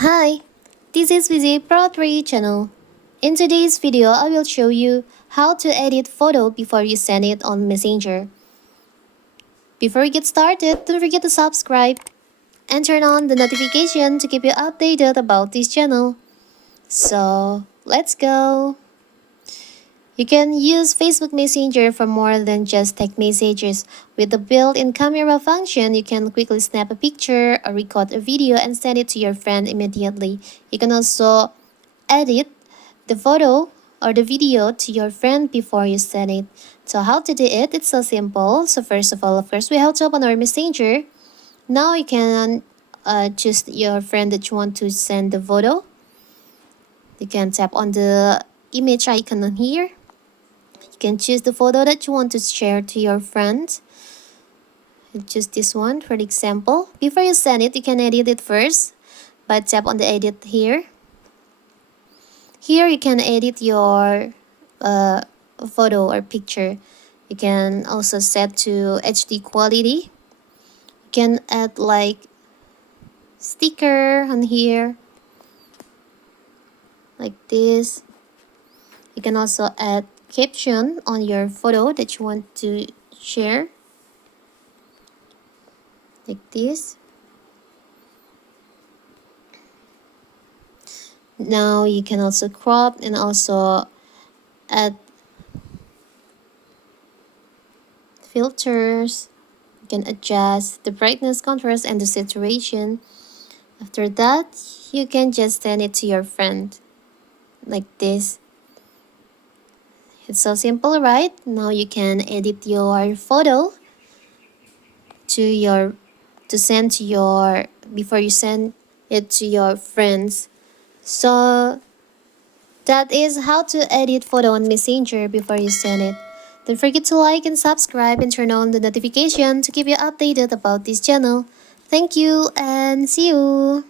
Hi, this is Vijay Pro 3 channel. In today's video, I will show you how to edit photo before you send it on Messenger. Before we get started, don't forget to subscribe and turn on the notification to keep you updated about this channel. So, let's go! You can use Facebook Messenger for more than just text messages. With the built-in camera function, you can quickly snap a picture or record a video and send it to your friend immediately. You can also edit the photo or the video to your friend before you send it. So how to do it? It's so simple. So first of all, of course, we have to open our Messenger. Now you can choose your friend that you want to send the photo. You can tap on the image icon on here. You can choose the photo that you want to share to your friend. Choose this one for the example. Before you send it, you can edit it first. But tap on the edit here. Here you can edit your photo or picture. You can also set to HD quality. You can add like sticker on here like this. You can also add caption on your photo that you want to share like this. Now you can also crop and also add filters. You can adjust the brightness, contrast, and the saturation. After that, you can just send it to your friend like this. It's so simple, right? Now you can edit your photo to send to your before you send it to your friends. So that is how to edit photo on Messenger before you send it. Don't forget to like and subscribe and turn on the notification to keep you updated about this channel. Thank you and see you!